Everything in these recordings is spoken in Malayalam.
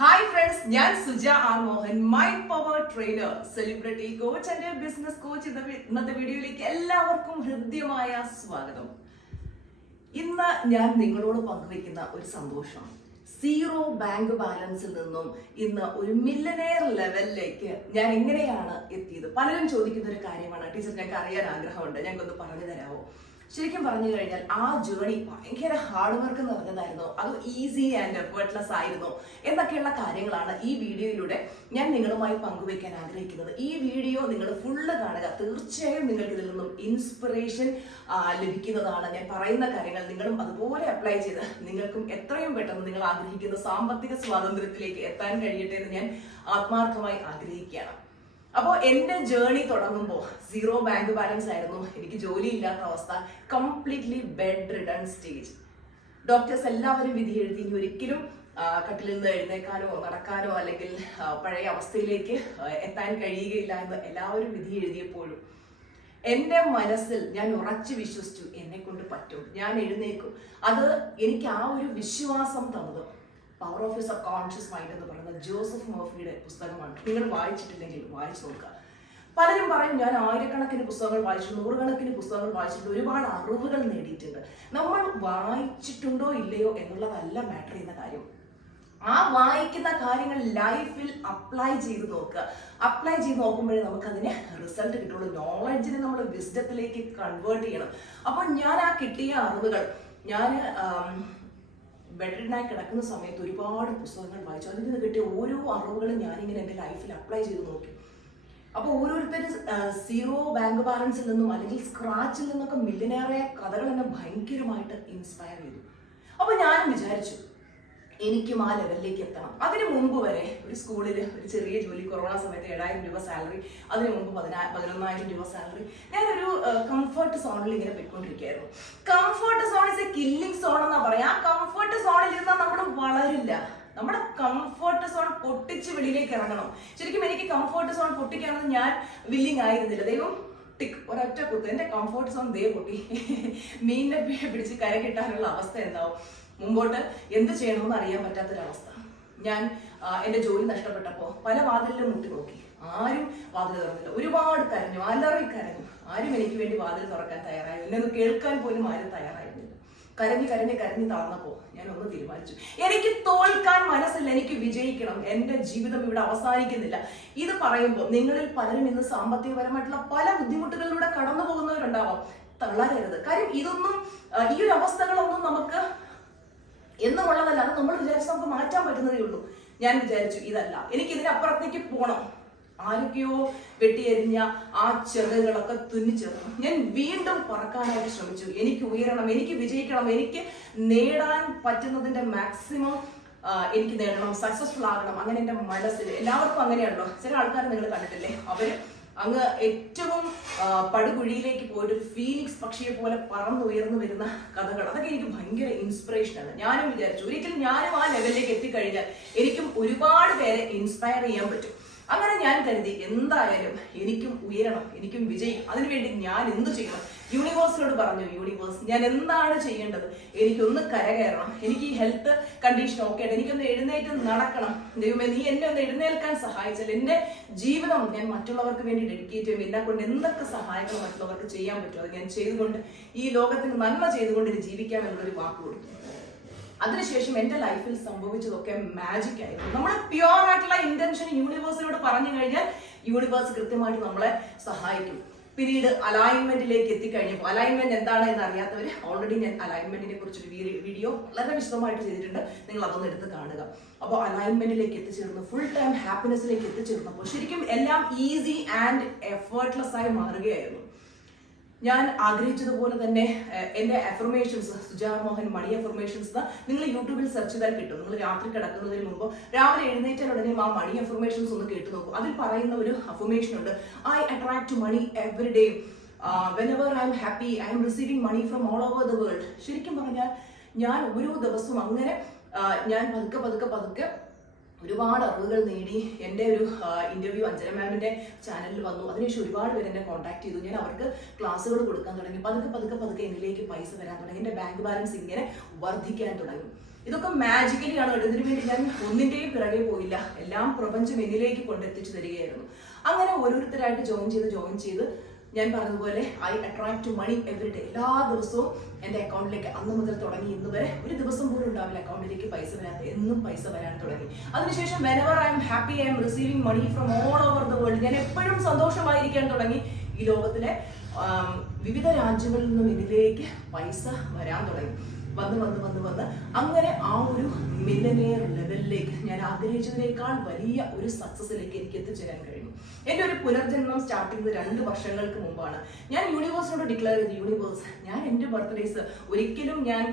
ഹായ് ഫ്രണ്ട്സ്, ഞാൻ Suja R Mohan, mind power trainer, celebrity coach and business coach. ഇന്നത്തെ വീഡിയോയിലേക്ക് എല്ലാവർക്കും ഹൃദ്യമായ സ്വാഗതം. ഇന്ന് ഞാൻ നിങ്ങളോട് പങ്കുവയ്ക്കുന്ന ഒരു സന്തോഷം, സീറോ ബാങ്ക് ബാലൻസിൽ നിന്നും ഇന്ന് ഒരു മില്യനെയർ ലെവലിലേക്ക് ഞാൻ എങ്ങനെയാണ് എത്തിയത്. പലരും ചോദിക്കുന്ന ഒരു കാര്യമാണ്, ടീച്ചർ ഞങ്ങൾക്ക് അറിയാൻ ആഗ്രഹമുണ്ട്, ഞങ്ങൾക്കൊന്ന് പറഞ്ഞു തരാമോ? ശരിക്കും പറഞ്ഞു കഴിഞ്ഞാൽ ആ ജേർണി ഭയങ്കര ഹാർഡ് വർക്ക് നിറഞ്ഞതായിരുന്നു, അത് ഈസി ആൻഡ് എഫേർട്ട്ലെസ് ആയിരുന്നു എന്നൊക്കെയുള്ള കാര്യങ്ങളാണ് ഈ വീഡിയോയിലൂടെ ഞാൻ നിങ്ങളുമായി പങ്കുവയ്ക്കാൻ ആഗ്രഹിക്കുന്നത്. ഈ വീഡിയോ നിങ്ങൾ ഫുള്ള് കാണുക, തീർച്ചയായും നിങ്ങൾക്ക് ഇതിൽ നിന്നും ഇൻസ്പിറേഷൻ ലഭിക്കുന്നതാണ്. ഞാൻ പറയുന്ന കാര്യങ്ങൾ നിങ്ങളും അതുപോലെ അപ്ലൈ ചെയ്ത് നിങ്ങൾക്കും എത്രയും പെട്ടെന്ന് നിങ്ങൾ ആഗ്രഹിക്കുന്ന സാമ്പത്തിക സ്വാതന്ത്ര്യത്തിലേക്ക് എത്താൻ കഴിയട്ടെ എന്ന് ഞാൻ ആത്മാർത്ഥമായി ആഗ്രഹിക്കുകയാണ്. അപ്പോൾ എൻ്റെ ജേർണി തുടങ്ങുമ്പോൾ സീറോ ബാങ്ക് ബാലൻസ് ആയിരുന്നു, എനിക്ക് ജോലിയില്ലാത്ത അവസ്ഥ, completely bed ridden stage. Doctors എല്ലാവരും വിധി എഴുതി ഇനി ഒരിക്കലും കട്ടിലിൽ നിന്ന് എഴുന്നേക്കാനോ നടക്കാനോ അല്ലെങ്കിൽ പഴയ അവസ്ഥയിലേക്ക് എത്താൻ കഴിയുകയില്ല എന്ന് എല്ലാവരും വിധി എഴുതിയപ്പോഴും എൻ്റെ മനസ്സിൽ ഞാൻ ഉറച്ചു വിശ്വസിച്ചു, എന്നെ കൊണ്ട് പറ്റും, ഞാൻ എഴുന്നേക്കും. അത് എനിക്ക് ആ ഒരു വിശ്വാസം തന്നത് power of sub conscious mind എന്ന് പറയുന്ന ജോസഫ് മർഫിയുടെ പുസ്തകമാണ്. നിങ്ങൾ വായിച്ചിട്ടില്ലെങ്കിൽ വായിച്ചു നോക്കുക. പലരും പറയും ഞാൻ ആയിരക്കണക്കിന് പുസ്തകങ്ങൾ വായിച്ചിട്ടുണ്ട്, നൂറുകണക്കിന് പുസ്തകങ്ങൾ വായിച്ചിട്ടുണ്ട്, ഒരുപാട് അറിവുകൾ നേടിയിട്ടുണ്ട്. നമ്മൾ വായിച്ചിട്ടുണ്ടോ ഇല്ലയോ എന്നുള്ളതല്ല മാറ്റർ ചെയ്യുന്ന കാര്യം. ആ വായിക്കുന്ന കാര്യങ്ങൾ ലൈഫിൽ അപ്ലൈ ചെയ്ത് നോക്കുക. അപ്ലൈ ചെയ്ത് നോക്കുമ്പോഴേ നമുക്കതിന് റിസൾട്ട് കിട്ടുള്ളൂ. നോളജിനെ നമ്മൾ വിസ്ഡത്തിലേക്ക് കൺവേർട്ട് ചെയ്യണം. അപ്പോൾ ഞാൻ ആ കിട്ടിയ അറിവുകൾ ഞാൻ ബെഡറിനായി കിടക്കുന്ന സമയത്ത് ഒരുപാട് പുസ്തകങ്ങൾ വായിച്ചു. അതിൽ നിന്ന് കിട്ടിയ ഓരോ അറിവുകളും ഞാനിങ്ങനെ എൻ്റെ ലൈഫിൽ അപ്ലൈ ചെയ്ത് നോക്കി. അപ്പോൾ ഓരോരുത്തരും സീറോ ബാങ്ക് ബാലൻസിൽ നിന്നും അല്ലെങ്കിൽ സ്ക്രാച്ചിൽ നിന്നൊക്കെ മില്യനെയറായ കഥകൾ എന്നെ ഭയങ്കരമായിട്ട് ഇൻസ്പയർ ചെയ്തു. അപ്പോൾ ഞാനും വിചാരിച്ചു എനിക്കും ആ ലെവലിലേക്ക് എത്തണം. അതിന് മുമ്പ് വരെ ഒരു സ്കൂളിൽ ഒരു ചെറിയ ജോലി, കൊറോണ സമയത്ത് 7,000 രൂപ സാലറി, അതിന് മുമ്പ് 11,000 രൂപ സാലറി. ഞാനൊരു കംഫർട്ട് സോണിൽ ഇങ്ങനെ പോയിക്കൊണ്ടിരിക്കുകയായിരുന്നു. Comfort zone is a killing zone എന്നാ പറയാം. ആ കംഫർട്ട് സോണിൽ ഇരുന്നാൽ നമ്മൾ വളരില്ല. നമ്മുടെ കംഫർട്ട് സോൺ പൊട്ടിച്ച് വെളിയിലേക്ക് ഇറങ്ങണം. ശരിക്കും എനിക്ക് കംഫർട്ട് സോൺ പൊട്ടിക്കാണെന്ന് ഞാൻ വില്ലിങ് ആയിരുന്നില്ല. ദൈവം ടിക്ക് ഒരൊറ്റ കുത്ത് എൻ്റെ കംഫർട്ട് സോൺ ദേ പൊട്ടി. മീനിനെ പിടിച്ച് കരകിട്ടാനുള്ള അവസ്ഥ എന്താവും? മുമ്പോട്ട് എന്ത് ചെയ്യണമെന്ന് അറിയാൻ പറ്റാത്തൊരവസ്ഥ. ഞാൻ എൻ്റെ ജോലി നഷ്ടപ്പെട്ടപ്പോൾ പല വാതിലിലും മുട്ടി നോക്കി, ആരും വാതിൽ തുറന്നില്ല. ഒരുപാട് കരഞ്ഞു, അലറി കരഞ്ഞു. ആരും എനിക്ക് വേണ്ടി വാതിൽ തുറക്കാൻ തയ്യാറായില്ല. എന്നെ ഒന്ന് കേൾക്കാൻ പോലും ആരും തയ്യാറായിരുന്നില്ല. കരഞ്ഞ് തളർന്നപ്പോൾ ഞാൻ ഒന്ന് തീരുമാനിച്ചു, എനിക്ക് തോൽക്കാൻ മനസ്സില്ല, എനിക്ക് വിജയിക്കണം. എൻ്റെ ജീവിതം ഇവിടെ അവസാനിക്കുന്നില്ല. ഇത് പറയുമ്പോൾ നിങ്ങളിൽ പലരും ഇന്ന് സാമ്പത്തികപരമായിട്ടുള്ള പല ബുദ്ധിമുട്ടുകളിലൂടെ കടന്നു പോകുന്നവരുണ്ടാവാം. തളരരുത്. കാര്യം ഇതൊന്നും ഈ ഒരു അവസ്ഥകളൊന്നും നമുക്ക് എന്നുള്ളതല്ല. അത് നമ്മൾ വിചാരിച്ച് നമുക്ക് മാറ്റാൻ പറ്റുന്നതേ ഉള്ളൂ. ഞാൻ വിചാരിച്ചു ഇതല്ല, എനിക്ക് ഇതിനപ്പുറത്തേക്ക് പോകണം. ആരൊക്കെയോ വെട്ടിയെരിഞ്ഞ ആ ചെറുകളൊക്കെ തുന്നിച്ചേർന്നു. ഞാൻ വീണ്ടും പറക്കാനായിട്ട് ശ്രമിച്ചു. എനിക്ക് ഉയരണം, എനിക്ക് വിജയിക്കണം, എനിക്ക് നേടാൻ പറ്റുന്നതിന്റെ മാക്സിമം എനിക്ക് നേടണം, സക്സസ്ഫുൾ ആകണം. അങ്ങനെ എൻ്റെ മനസ്സിൽ എല്ലാവർക്കും അങ്ങനെയാണല്ലോ. ചില ആൾക്കാർ നിങ്ങൾ കണ്ടിട്ടില്ലേ, അവര് അങ്ങ് ഏറ്റവും പടുകുഴിയിലേക്ക് പോയിട്ട് ഫീനിക്സ് പക്ഷിയെ പോലെ പറന്നുയർന്നു വരുന്ന കഥകൾ, അതൊക്കെ എനിക്ക് ഭയങ്കര ഇൻസ്പിറേഷനാണ്. ഞാനും വിചാരിച്ചു ഒരിക്കലും ഞാനും ആ ലെവലിലേക്ക് എത്തിക്കഴിഞ്ഞാൽ എനിക്കും ഒരുപാട് പേരെ ഇൻസ്പയർ ചെയ്യാൻ പറ്റും. അങ്ങനെ ഞാൻ കരുതി എന്തായാലും എനിക്കും ഉയരണം, എനിക്കും വിജയിക്കും. അതിനുവേണ്ടി ഞാൻ എന്ത് ചെയ്യണം? യൂണിവേഴ്സിനോട് പറഞ്ഞു, യൂണിവേഴ്സ് ഞാൻ എന്താണ് ചെയ്യേണ്ടത്? എനിക്കൊന്ന് കരകയറണം, എനിക്ക് ഈ ഹെൽത്ത് കണ്ടീഷൻ ഓക്കെ ആണ്, എനിക്കൊന്ന് എഴുന്നേറ്റ് നടക്കണം. ദൈവമേ, നീ എന്നെ ഒന്ന് എഴുന്നേൽക്കാൻ സഹായിച്ചാൽ എൻ്റെ ജീവിതം ഞാൻ മറ്റുള്ളവർക്ക് വേണ്ടി ഡെഡിക്കേറ്റ് ചെയ്യും. എന്നെ കൊണ്ട് എന്തൊക്കെ സഹായങ്ങൾ മറ്റുള്ളവർക്ക് ചെയ്യാൻ പറ്റുമോ അത് ഞാൻ ചെയ്തുകൊണ്ട് ഈ ലോകത്തിന് നന്മ ചെയ്തുകൊണ്ട് ഇത് ജീവിക്കാം എന്നുള്ളൊരു വാക്ക് കൊടുത്തു. അതിനുശേഷം എൻ്റെ ലൈഫിൽ സംഭവിച്ചതൊക്കെ മാജിക് ആയിരുന്നു. നമ്മുടെ പ്യുവർ ആയിട്ടുള്ള ഇന്റൻഷൻ യൂണിവേഴ്സിനോട് പറഞ്ഞു കഴിഞ്ഞാൽ യൂണിവേഴ്സ് കൃത്യമായിട്ട് നമ്മളെ സഹായിക്കും. പിന്നീട് അലൈൻമെന്റിലേക്ക് എത്തിക്കഴിഞ്ഞപ്പോൾ, അലൈൻമെന്റ് എന്താണ് എന്ന് അറിയാത്തവർ ഓൾറെഡി ഞാൻ അലൈൻമെന്റിനെ കുറിച്ചൊരു വീഡിയോ വളരെ വിശദമായിട്ട് ചെയ്തിട്ടുണ്ട്, നിങ്ങൾ അതൊന്ന് എടുത്ത് കാണുക. അപ്പോൾ അലൈൻമെന്റിലേക്ക് എത്തിച്ചേർന്നു, ഫുൾ ടൈം ഹാപ്പിനെസ്സിലേക്ക് എത്തിച്ചേർന്നപ്പോൾ ശരിക്കും എല്ലാം ഈസി ആൻഡ് എഫേർട്ട്ലെസ് ആയി മാറുകയായിരുന്നു. ഞാൻ ആഗ്രഹിച്ചതുപോലെ തന്നെ എൻ്റെ അഫർമേഷൻസ്, സുജാ മോഹൻ മണി അഫർമേഷൻസ്, നിങ്ങൾ യൂട്യൂബിൽ സെർച്ച് ചെയ്താൽ കിട്ടും. നിങ്ങൾ രാത്രി കിടക്കുന്നതിന് മുമ്പ് രാവിലെ എഴുന്നേറ്റാൽ ഉടനെ ആ മണി അഫർമേഷൻസ് ഒന്ന് കേട്ടു നോക്കൂ. അതിൽ പറയുന്ന ഒരു അഫർമേഷൻ ഉണ്ട്, I attract money every day, whenever I am happy I am receiving money from all over the world. ശരിക്കും പറഞ്ഞാൽ ഞാൻ ഓരോ ദിവസവും അങ്ങനെ ഞാൻ പതുക്കെ ഒരുപാട് അറിവുകൾ നേടി. എൻ്റെ ഒരു ഇന്റർവ്യൂ അഞ്ജന മാമിന്റെ ചാനലിൽ വന്നു. അതിനുശേഷം ഒരുപാട് പേര് എന്നെ കോൺടാക്ട് ചെയ്തു. ഞാൻ അവർക്ക് ക്ലാസ്സുകൾ കൊടുക്കാൻ തുടങ്ങി. പതുക്കെ എന്നിലേക്ക് പൈസ വരാൻ തുടങ്ങി. എൻ്റെ ബാങ്ക് ബാലൻസ് ഇങ്ങനെ വർദ്ധിക്കാൻ തുടങ്ങി. ഇതൊക്കെ മാജിക്കലി ആണ്. ഇതിനു വേണ്ടി ഞാൻ ഒന്നിന്റെയും പിറകെ പോയില്ല. എല്ലാം പ്രപഞ്ചം എന്നിലേക്ക് കൊണ്ടെത്തിച്ചു തരികയായിരുന്നു. അങ്ങനെ ഓരോരുത്തരായിട്ട് ജോയിൻ ചെയ്ത് ഞാൻ പറഞ്ഞതുപോലെ I attract money every day. എല്ലാ ദിവസവും എൻ്റെ അക്കൗണ്ടിലേക്ക് അന്ന് മുതൽ തുടങ്ങി ഇന്ന് വരെ ഒരു ദിവസം പോലും ഉണ്ടാവില്ല അക്കൗണ്ടിലേക്ക് പൈസ വരാത്ത. എന്നും പൈസ വരാൻ തുടങ്ങി. അതിനുശേഷം whenever I am happy, I am receiving money from all over the world. ഞാൻ എപ്പോഴും സന്തോഷമായിരിക്കാൻ തുടങ്ങി. ഈ ലോകത്തിലെ വിവിധ രാജ്യങ്ങളിൽ നിന്നും ഇതിലേക്ക് പൈസ വരാൻ തുടങ്ങി. വന്ന് അങ്ങനെ ആ ഒരു മില്ലനിയർ ലെവലിലേക്ക് ഞാൻ ആഗ്രഹിച്ചതിനേക്കാൾ വലിയ ഒരു സക്സസിലേക്ക് എനിക്ക് എത്തിച്ചേരാൻ കഴിഞ്ഞു. എൻ്റെ ഒരു പുനർജന്മം സ്റ്റാർട്ട് ചെയ്തത് 2 വർഷങ്ങൾക്ക് മുമ്പാണ്. ഞാൻ യൂണിവേഴ്സിനോട് ഡിക്ലെയർ ചെയ്തു, യൂണിവേഴ്സ്, ഞാൻ എൻ്റെ ബർത്ത്ഡേസ് ഒരിക്കലും ഞാൻ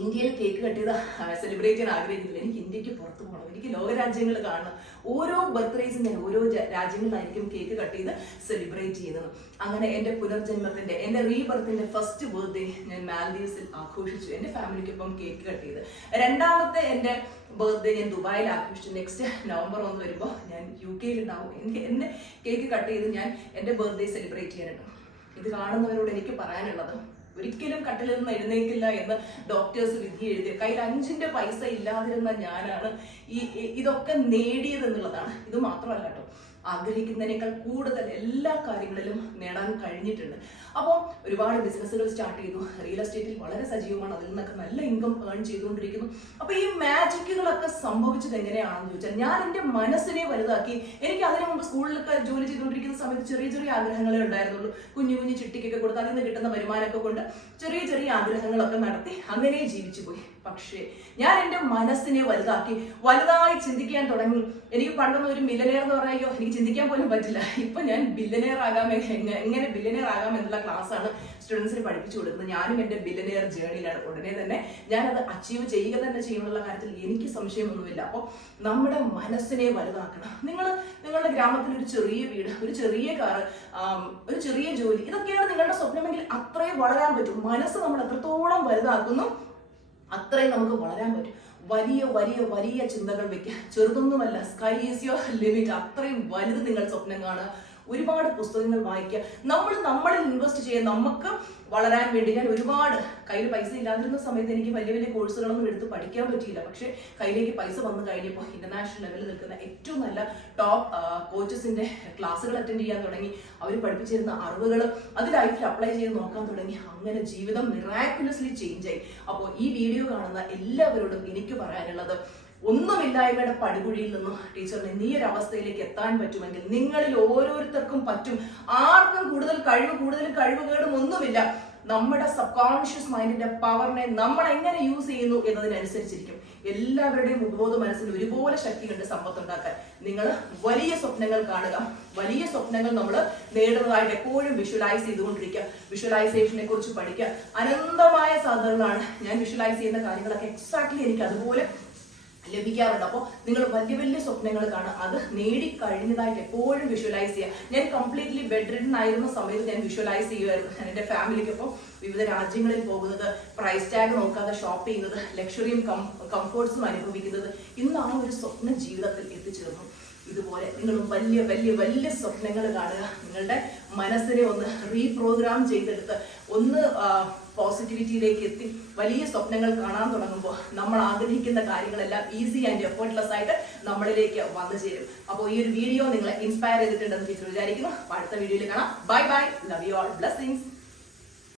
ഇന്ത്യയിൽ കേക്ക് കട്ട് ചെയ്ത് സെലിബ്രേറ്റ് ചെയ്യാൻ ആഗ്രഹിക്കുന്നില്ല. എനിക്ക് ഇന്ത്യക്ക് പുറത്ത് പോകണം, എനിക്ക് ലോകരാജ്യങ്ങൾ കാണണം. ഓരോ ബർത്ത്ഡേസും ഞാൻ ഓരോ രാജ്യങ്ങളിലായിരിക്കും കേക്ക് കട്ട് ചെയ്ത് സെലിബ്രേറ്റ് ചെയ്യുന്നത്. അങ്ങനെ എൻ്റെ പുനർജന്മത്തിന്റെ, എൻ്റെ റീബർത്തിന്റെ ഫസ്റ്റ് ബർത്ത്ഡേ ഞാൻ മാൽദീവ്സിൽ ആഘോഷിച്ചു, എൻ്റെ ഫാമിലിക്കൊപ്പം കേക്ക് കട്ട് ചെയ്ത്. രണ്ടാമത്തെ എൻ്റെ ബർത്ത്ഡേ ഞാൻ ദുബായിൽ ആഘോഷിച്ചു. നെക്സ്റ്റ് നവംബർ 1 വരുമ്പോൾ ഞാൻ UK ഉണ്ടാവും. എൻ്റെ കേക്ക് കട്ട് ചെയ്ത് ഞാൻ എൻ്റെ ബർത്ത്ഡേ സെലിബ്രേറ്റ് ചെയ്യാനുണ്ട്. ഇത് കാണുന്നവരോട് എനിക്ക് പറയാനുള്ളത്, ഒരിക്കലും കട്ടിൽ നിന്ന് എഴുന്നേക്കില്ല എന്ന് ഡോക്ടേഴ്സ് വിധി എഴുതിയ, കയ്യിൽ 5 പൈസ ഇല്ലാതിരുന്ന ഞാനാണ് ഇതൊക്കെ നേടിയത് എന്നുള്ളതാണ്. ഇത് മാത്രമല്ല കേട്ടോ, ആഗ്രഹിക്കുന്നതിനേക്കാൾ കൂടുതൽ എല്ലാ കാര്യങ്ങളിലും നേടാൻ കഴിഞ്ഞിട്ടുണ്ട്. അപ്പോൾ ഒരുപാട് ബിസിനസ്സുകൾ സ്റ്റാർട്ട് ചെയ്തു. റിയൽ എസ്റ്റേറ്റിൽ വളരെ സജീവമാണ്, അതിൽ നിന്നൊക്കെ നല്ല ഇൻകം ഏൺ ചെയ്തുകൊണ്ടിരിക്കുന്നു. അപ്പോൾ ഈ മാജിക്കുകളൊക്കെ സംഭവിച്ചത് എങ്ങനെയാണെന്ന് ചോദിച്ചാൽ, ഞാൻ എൻ്റെ മനസ്സിനെ വലുതാക്കി. എനിക്ക് അതിനു മുമ്പ് സ്കൂളിലൊക്കെ ജോലി ചെയ്തുകൊണ്ടിരിക്കുന്ന സമയത്ത് ചെറിയ ആഗ്രഹങ്ങളെ ഉണ്ടായിരുന്നുള്ളൂ. കുഞ്ഞു ചിട്ടിക്കൊക്കെ കൊടുത്ത് അതിൽ നിന്ന് കിട്ടുന്ന വരുമാനമൊക്കെ കൊണ്ട് ചെറിയ ആഗ്രഹങ്ങളൊക്കെ നടത്തി അങ്ങനെ ജീവിച്ചു പോയി. പക്ഷേ ഞാൻ എൻ്റെ മനസ്സിനെ വലുതായി ചിന്തിക്കാൻ തുടങ്ങി. എനിക്ക് പണ്ടൊന്നും ഒരു മില്ലനെയർ എന്ന് പറയായോ എനിക്ക് ചിന്തിക്കാൻ പോലും പറ്റില്ല. ഇപ്പൊ ഞാൻ ബില്ലനെയർ ആകാം, എങ്ങനെ ബില്ലനെയർ ആകാം എന്നുള്ള ക്ലാസ്സാണ് സ്റ്റുഡൻസിന് പഠിപ്പിച്ചു കൊടുക്കുന്നത്. ഞാനും എൻ്റെ ബില്ലനെയർ ജേർണിയിലാണ്. ഉടനെ തന്നെ ഞാനത് അച്ചീവ് ചെയ്യുക തന്നെ ചെയ്യുന്നുള്ള കാര്യത്തിൽ എനിക്ക് സംശയമൊന്നുമില്ല. അപ്പോൾ നമ്മുടെ മനസ്സിനെ വലുതാക്കണം. നിങ്ങളുടെ ഗ്രാമത്തിൽ ഒരു ചെറിയ വീട്, ഒരു ചെറിയ കാറ്, ഒരു ചെറിയ ജോലി, ഇതൊക്കെയാണ് നിങ്ങളുടെ സ്വപ്നമെങ്കിൽ അത്രയും വളരാൻ പറ്റും. മനസ്സ് നമ്മൾ എത്രത്തോളം വലുതാക്കുന്നു അത്രയും നമുക്ക് വളരാൻ പറ്റും. വലിയ ചിന്തകൾ വെക്കുക. ചെറുതൊന്നുമല്ല, സ്കൈ ഈസ് യുവർ ലിമിറ്റ്. അത്രയും വലുത് നിങ്ങൾ സ്വപ്നം കാണുക. ഒരുപാട് പുസ്തകങ്ങൾ വായിക്കുക. നമ്മളിൽ ഇൻവെസ്റ്റ് ചെയ്യുക. നമുക്ക് വളരാൻ വേണ്ടി ഞാൻ ഒരുപാട്, കയ്യിൽ പൈസ ഇല്ലാതിരുന്ന സമയത്ത് എനിക്ക് വലിയ കോഴ്സുകളൊന്നും എടുത്ത് പഠിക്കാൻ പറ്റിയില്ല. പക്ഷെ കയ്യിലേക്ക് പൈസ വന്നു കഴിഞ്ഞപ്പോൾ ഇന്റർനാഷണൽ ലെവലിൽ നിൽക്കുന്ന ഏറ്റവും നല്ല ടോപ്പ് കോച്ചസിന്റെ ക്ലാസ്സുകൾ അറ്റൻഡ് ചെയ്യാൻ തുടങ്ങി. അവർ പഠിപ്പിച്ചിരുന്ന അറിവുകൾ അത് ലൈഫിൽ അപ്ലൈ ചെയ്ത് നോക്കാൻ തുടങ്ങി. അങ്ങനെ ജീവിതം മിറാക്കുലസ്ലി ചേഞ്ച് ആയി. അപ്പോൾ ഈ വീഡിയോ കാണുന്ന എല്ലാവരോടും എനിക്ക് പറയാനുള്ളത്, ഒന്നുമില്ലായ്മയുടെ പടുകുഴിയിൽ നിന്നും ടീച്ചറിന് നീ ഒരു അവസ്ഥയിലേക്ക് എത്താൻ പറ്റുമെങ്കിൽ നിങ്ങളിൽ ഓരോരുത്തർക്കും പറ്റും. ആർക്കും കൂടുതലും കഴിവുകേടും ഒന്നുമില്ല. നമ്മുടെ സബ് കോൺഷ്യസ് മൈൻഡിന്റെ പവറിനെ നമ്മൾ എങ്ങനെ യൂസ് ചെയ്യുന്നു എന്നതിനനുസരിച്ചിരിക്കും. എല്ലാവരുടെയും ഉപബോധ മനസ്സിൽ ഒരുപോലെ ശക്തിയുണ്ട് സമ്പത്തുണ്ടാക്കാൻ. നിങ്ങൾ വലിയ സ്വപ്നങ്ങൾ കാണുക. വലിയ സ്വപ്നങ്ങൾ നമ്മൾ നേടുന്നതായിട്ട് എപ്പോഴും വിഷ്വലൈസ് ചെയ്തുകൊണ്ടിരിക്കുക. വിഷ്വലൈസേഷനെ കുറിച്ച് പഠിക്കുക. അനന്തമായ സാധ്യതകളാണ്. ഞാൻ വിഷ്വലൈസ് ചെയ്യുന്ന കാര്യങ്ങളൊക്കെ എക്സാക്ട്ലി എനിക്ക് അതുപോലെ ലഭിക്കാറുണ്ട്. അപ്പോൾ നിങ്ങൾ വലിയ സ്വപ്നങ്ങൾ കാണുക. അത് നേടിക്കഴിഞ്ഞതായിട്ട് എപ്പോഴും വിഷ്വലൈസ് ചെയ്യുക. ഞാൻ കംപ്ലീറ്റ്ലി ബെഡ് റിഡൻ ആയിരുന്ന സമയത്ത് ഞാൻ വിഷ്വലൈസ് ചെയ്യുമായിരുന്നു. ഞാൻ എൻ്റെ ഫാമിലിക്കൊപ്പം വിവിധ രാജ്യങ്ങളിൽ പോകുന്നത്, പ്രൈസ് ടാഗ് നോക്കാതെ ഷോപ്പ് ചെയ്യുന്നത്, ലക്ഷറിയും കംഫോർട്ട്സും അനുഭവിക്കുന്നത്. ഇന്ന് ആ ഒരു സ്വപ്ന ജീവിതത്തിൽ എത്തിച്ചേർന്നു. ഇതുപോലെ നിങ്ങൾ വലിയ സ്വപ്നങ്ങൾ കാണുക. നിങ്ങളുടെ മനസ്സിനെ ഒന്ന് റീപ്രോഗ്രാം ചെയ്തെടുത്ത് ഒന്ന് പോസിറ്റിവിറ്റിയിലേക്ക് എത്തി വലിയ സ്വപ്നങ്ങൾ കാണാൻ തുടങ്ങുമ്പോൾ നമ്മൾ ആഗ്രഹിക്കുന്ന കാര്യങ്ങളെല്ലാം ഈസി ആൻഡ് എഫേർട്ട്ലെസ് ആയിട്ട് നമ്മളിലേക്ക് വന്നു ചേരും. അപ്പോൾ ഈ ഒരു വീഡിയോ നിങ്ങളെ ഇൻസ്പയർ ചെയ്തിട്ടുണ്ടെന്ന് ടീച്ചർ വിചാരിക്കുന്നു. അടുത്ത വീഡിയോയിൽ കാണാം. Bye. Love you all. Blessings.